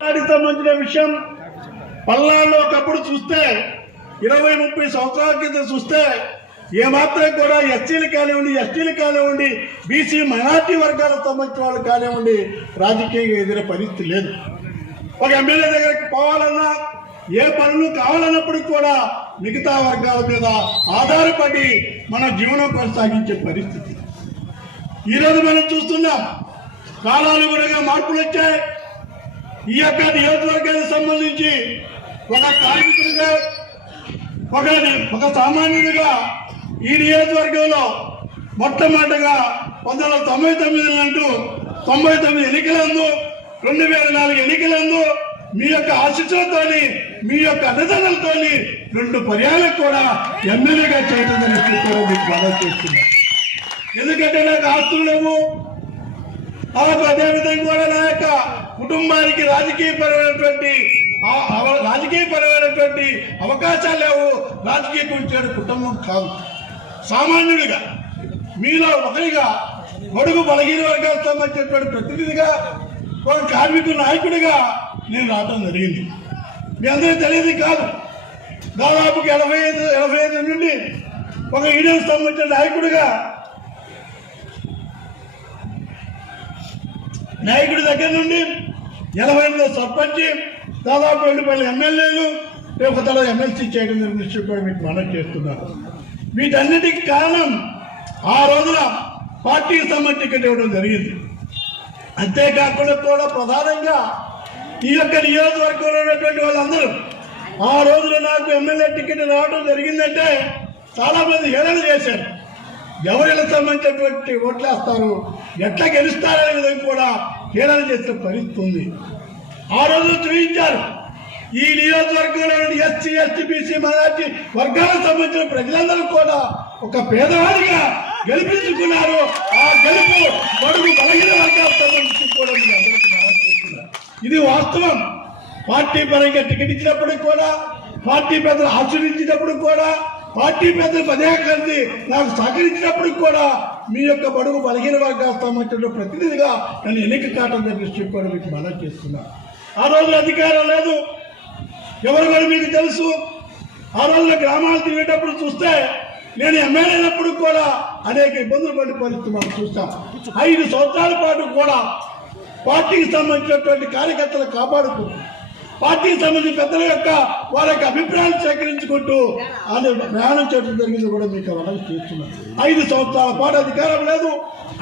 దానికి సంబంధించిన విషయం పల్నాడులో ఒకప్పుడు చూస్తే ఇరవై ముప్పై సంవత్సరాల కింద చూస్తే ఏమాత్రం కూడా ఎస్సీలు కానివ్వండి ఎస్టీలు కానివ్వండి బీసీ మైనార్టీ వర్గాలకు సంబంధించిన వాళ్ళు కానివ్వండి రాజకీయంగా ఎదిరే పరిస్థితి లేదు. ఒక ఎమ్మెల్యే దగ్గరికి పోవాలన్నా ఏ పనులు కావాలన్నప్పటికీ కూడా మిగతా వర్గాల మీద ఆధారపడి మన జీవనం కొనసాగించే పరిస్థితి. ఈరోజు మనం చూస్తున్నాం కాలాలు కూడా మార్పులు వచ్చాయి ఈ యొక్క నియోజకవర్గానికి సంబంధించి ఒక కార్మికుడిగా ఒక ఒక సామాన్యుడిగా ఈ నియోజకవర్గంలో మొట్టమొదటిగా పంతొమ్మిది వందల తొంభై తొమ్మిది అంటూ తొంభై తొమ్మిది ఎన్నికలందు రెండు వేల నాలుగు ఎన్నికలందు మీ యొక్క ఆశీస్సులతోని మీ యొక్క అన్నదానాలతోని రెండు పర్యాలకు కూడా ఎమ్మెల్యేగా చేయడం మీకు బాగా చేస్తున్నా ఎందుకంటే నాకు ఆస్తులు లేవు. నాకు అదేవిధంగా కూడా నా యొక్క కుటుంబానికి రాజకీయపరమైనటువంటి రాజకీయపరమైనటువంటి అవకాశాలు లేవు. రాజకీయ కూర్చోడు కుటుంబం కాదు. సామాన్యుడిగా మీలో ఒకరిగా గొడుగు బలహీన వర్గాలకు సంబంధించినటువంటి ప్రతినిధిగా ఒక కార్మిక నాయకుడిగా నేను రావడం జరిగింది. మీ అందరూ తెలియదు కాదు. దాదాపు ఎనభై ఐదు ఎనభై ఐదు నుండి ఒక ఈడీకి సంబంధించిన నాయకుడిగా నాయకుడి దగ్గర నుండి ఎనభై ఎనిమిది సర్పంచ్ దాదాపు రెండు పది ఎమ్మెల్యేలు రేపు తల ఎమ్మెల్సీ చేయడం జరిగిన కూడా మీకు మనం చేస్తున్నారు. వీటన్నిటికి కారణం ఆ రోజున పార్టీకి సంబంధించి టికెట్ ఇవ్వడం జరిగింది. అంతేకాకుండా కూడా ప్రధానంగా ఈ యొక్క నియోజకవర్గంలో ఉన్నటువంటి వాళ్ళందరూ ఆ రోజున నాకు ఎమ్మెల్యే టికెట్ రావడం జరిగిందంటే చాలా మంది హేళన చేశారు. ఎవరిని సంబంధించినటువంటి ఓట్లేస్తారు ఎట్లా గెలుస్తారనే విధంగా కూడా హేళన చేసిన పరిస్థితి ఉంది. ఆ రోజు చూపించారు. ఈ నియోజకవర్గంలో ఎస్సీ ఎస్టీ బీసీ మైనార్టీ వర్గాలకు సంబంధించిన ప్రజలందరూ కూడా ఒక పేదవాడిగా గెలిపించుకున్నారు. ఆ గెలుపు బడుగు బలహీన వర్గాలకు సంబంధించి కూడా ఇది వాస్తవం. పార్టీ పరంగా టికెట్ ఇచ్చినప్పుడు కూడా పార్టీ పెద్దలు ఆశ్రయించినప్పుడు కూడా పార్టీ పెద్దలు పదే కలిసి నాకు సహకరించినప్పటికి కూడా మీ యొక్క బడుగు బలహీన వర్గాలకు సంబంధించిన ప్రతినిధిగా నన్ను ఎన్నిక కావటం జరిగిన కూడా మీకు మనం చేస్తున్నా. ఆ రోజు అధికారం లేదు. ఎవరు కూడా మీకు తెలుసు. ఆ రోజున గ్రామాలు తిరిగేటప్పుడు చూస్తే నేను ఎమ్మెల్యే అయినప్పుడు కూడా అనేక ఇబ్బందులు పడి పరిస్థితి మనం చూస్తాం. ఐదు సంవత్సరాల పాటు కూడా పార్టీకి సంబంధించినటువంటి కార్యకర్తలు కాపాడుతూ పార్టీకి సంబంధించిన పెద్దల యొక్క వారి యొక్క అభిప్రాయాలు సేకరించుకుంటూ అది ప్రయాణం చేయడం జరిగింది కూడా మీకు మనం చేస్తున్నాం ఐదు సంవత్సరాల పాటు అధికారం లేదు.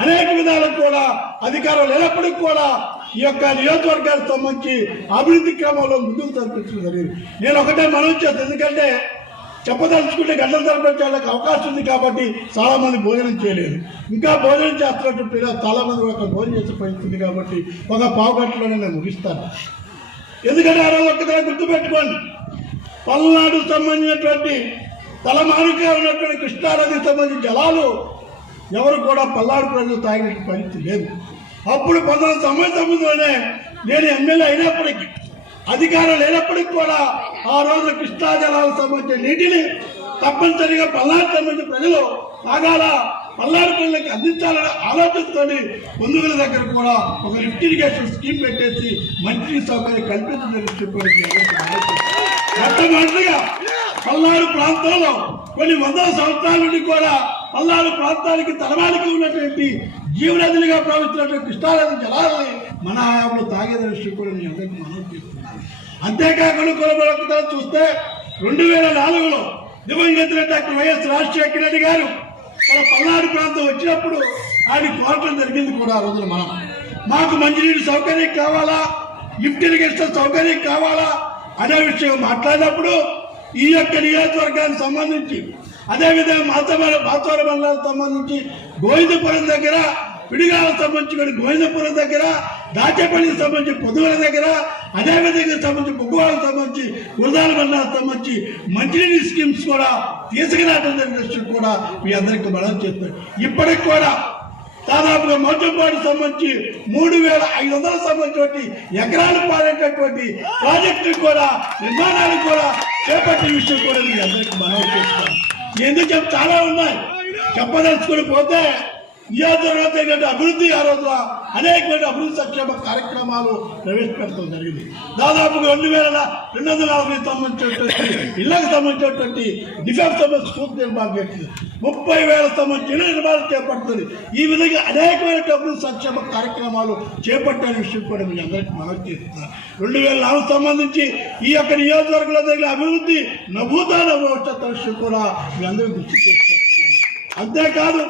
అనేక విధాలకు కూడా అధికారం లేనప్పటికి కూడా ఈ యొక్క నియోజకవర్గానికి సంబంధించి అభివృద్ధి క్రమంలో ముందుకు తరపించడం జరిగింది. నేను ఒకటే మనం చేస్తాను. ఎందుకంటే చెప్పదలుచుకుంటే గంటల తరబడి వాళ్ళకి అవకాశం ఉంది కాబట్టి చాలా మంది భోజనం చేయలేదు. ఇంకా భోజనం చేస్తున్నటువంటి చాలా మంది ఒక భోజనం చేసే పరిస్థితుంది కాబట్టి ఒక పావు గంటలోనే నేను ముగిస్తాను. ఎందుకంటే ఆ రోజు ఒక్కదాన్ని గుర్తుపెట్టుకోండి. పల్నాడుకు సంబంధించినటువంటి తలమానిగా ఉన్నటువంటి కృష్ణానదికి సంబంధించిన జలాలు ఎవరు కూడా పల్నాడు ప్రజలు తాగిన పరిస్థితి లేదు. అప్పుడు పంతొమ్మిది తొంభై తొమ్మిదిలోనే నేను ఎమ్మెల్యే అయినప్పటికీ అధికారం లేనప్పటికీ కూడా ఆ రోజు కృష్ణా జలాలకు సంబంధించిన నీటిని తప్పనిసరిగా పల్నాడు సంబంధించిన ప్రజలు తాగాల పల్లారు ప్రజలకు అందించాలనే ఆలోచనతోని ముందుగుల దగ్గర కూడా ఒక లిఫ్ట్ ఇరిగేషన్ స్కీమ్ పెట్టేసి మంచి సౌకర్యం కల్పించదని చెప్పారు. మొట్టమొదటిగా పల్నాడు ప్రాంతంలో కొన్ని వందల సంవత్సరాల నుండి కూడా పల్నాడు ప్రాంతానికి తలవానికి ఉన్నటువంటి జీవనదులుగా ప్రవహిస్తున్నటువంటి కృష్ణానది జలాలని మన హయాంలో తాగేదని విషయం కూడా నేను అందరికీ మనం చేస్తున్నాను. అంతేకాకుండా చూస్తే రెండు వేల నాలుగులో దివంగత డాక్టర్ వైఎస్ రాజశేఖర రెడ్డి గారు మన పల్నాడు ప్రాంతం వచ్చినప్పుడు ఆయన కోరటం జరిగింది కూడా ఆ రోజున మనం. మాకు మంచినీటి సౌకర్యం కావాలా? లిఫ్ట్ ఇరిగేషన్ సౌకర్యం కావాలా? అనే విషయం మాట్లాడినప్పుడు ఈ యొక్క నియోజకవర్గానికి సంబంధించి అదేవిధంగా మాతవర మాతవర మండలానికి సంబంధించి గోవిందపురం దగ్గర పిడిగాలకు సంబంధించి గోవిందపురం దగ్గర దాచేపల్లికి సంబంధించి పొదువుల దగ్గర అదేవిధంగా సంబంధించి బొగ్గువాళ్ళకి సంబంధించి గురదాల మండలానికి సంబంధించి మంచినీటి స్కీమ్స్ కూడా తీసుకురావడం జరిగిన కూడా మీ అందరికీ మనం చేస్తారు ఇప్పటికి కూడా దాదాపుగా మోచంపాడు సంబంధించి మూడు వేల ఐదు వందల సంబంధించినటువంటి ఎకరాలు పాడేటటువంటి ప్రాజెక్టు కూడా నిర్మాణాలు కూడా చేపట్టే విషయం కూడా మీ అందరికీ మనం చేస్తాం ఎందుకు చెప్ చాలా ఉన్నాయి. చెప్పదలుచుకుని పోతే నియోజకవర్గంలో అభివృద్ధి ఆ రోజున అనేకమైన అభివృద్ధి సంక్షేమ కార్యక్రమాలు ప్రవేశపెట్టడం జరిగింది. దాదాపుగా రెండు వేల రెండు వందల నలభై సంబంధించినటువంటి ఇళ్ళకు సంబంధించినటువంటి డిఫెన్స్ సంబంధించి స్కూల్ నిర్మాణం చేసింది. ముప్పై వేల సంబంధించిన ఇళ్ళ నిర్మాణం చేపడుతుంది. ఈ విధంగా అనేకమైన అభివృద్ధి సంక్షేమ కార్యక్రమాలు చేపట్టిన విషయం కూడా మీ అందరికీ మనం చేస్తున్నారు రెండు వేల నాలుగు సంబంధించి ఈ యొక్క నియోజకవర్గంలో జరిగిన అభివృద్ధి నభూతాన భవిష్యత్తు విషయం కూడా మీ అందరికీ గుర్తు చేస్తారు అంతేకాదు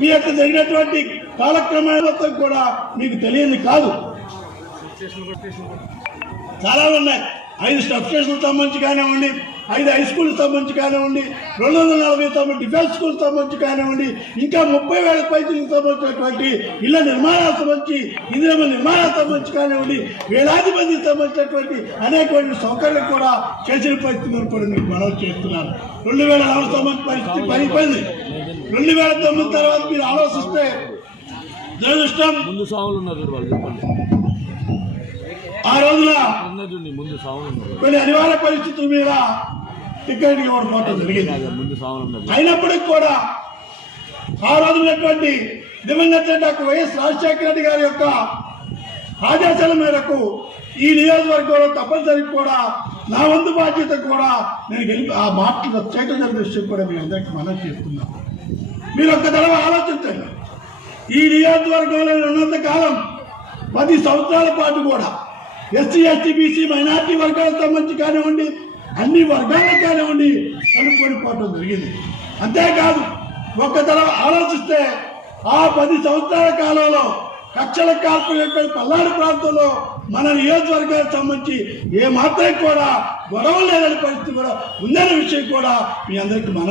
మీ యొక్క జరిగినటువంటి కాలక్రమేణ కూడా మీకు తెలియని కాదు. చాలా ఉన్నాయి. ఐదు సబ్ స్టేషన్లకు సంబంధించి కానివ్వండి ఐదు హై స్కూల్కి సంబంధించి కానివ్వండి రెండు వందల నలభై తొమ్మిది డిఫెన్స్ స్కూల్కి సంబంధించి కానివ్వండి ఇంకా ముప్పై వేల పైసలకు సంబంధించినటువంటి ఇళ్ళ నిర్మాణాలకు సంబంధించి ఇందిరమ్మ నిర్మాణాలకు సంబంధించి కానివ్వండి వేలాది మందికి సంబంధించినటువంటి అనేకమైన సౌకర్యాలు కూడా చేసిన పరిస్థితులు కూడా మీకు మనవి చేస్తున్నారు రెండు వేల నాలుగు సంబంధించి పరిస్థితి పడిపోయింది. రెండు వేల తొమ్మిది తర్వాత మీరు ఆలోచిస్తే దురదృష్టం ముందు ఉన్నారు వాళ్ళు చెప్పండి. ఆ రోజున కొన్ని అనివార్య పరిస్థితుల మీద టికెట్ ఇవ్వకపోవడం జరిగింది. అయినప్పటికీ కూడా ఆ రోజు ఉన్నటువంటి దివంగత డాక్టర్ వైఎస్ రాజశేఖర రెడ్డి గారి యొక్క ఆదేశాల మేరకు ఈ నియోజకవర్గంలో తప్పనిసరి కూడా నా వంతు బాధ్యత కూడా నేను గెలిపి ఆ మాటలు చేయడం జరిగిన విషయం కూడా మీ అందరికీ మనం చేస్తున్నాం. మీరు ఒక్క తడవ ఆలోచించండి. ఈ నియోజకవర్గంలో ఉన్నంత కాలం పది సంవత్సరాల పాటు కూడా ఎస్సీ ఎస్టీ బీసీ మైనార్టీ వర్గాలకు సంబంధించి కానివ్వండి అన్ని వర్గాలకు కానివ్వండి కనుక్కొని పోవటం జరిగింది. అంతేకాదు ఒక్క ధర ఆలోచిస్తే ఆ పది సంవత్సరాల కాలంలో కక్షల కార్పొరేట్ పల్నాడు ప్రాంతంలో మన నియోజకవర్గానికి సంబంధించి ఏ మాత్రం కూడా గొడవ లేని పరిస్థితి కూడా ఉందనే విషయం కూడా మీ అందరికీ మనం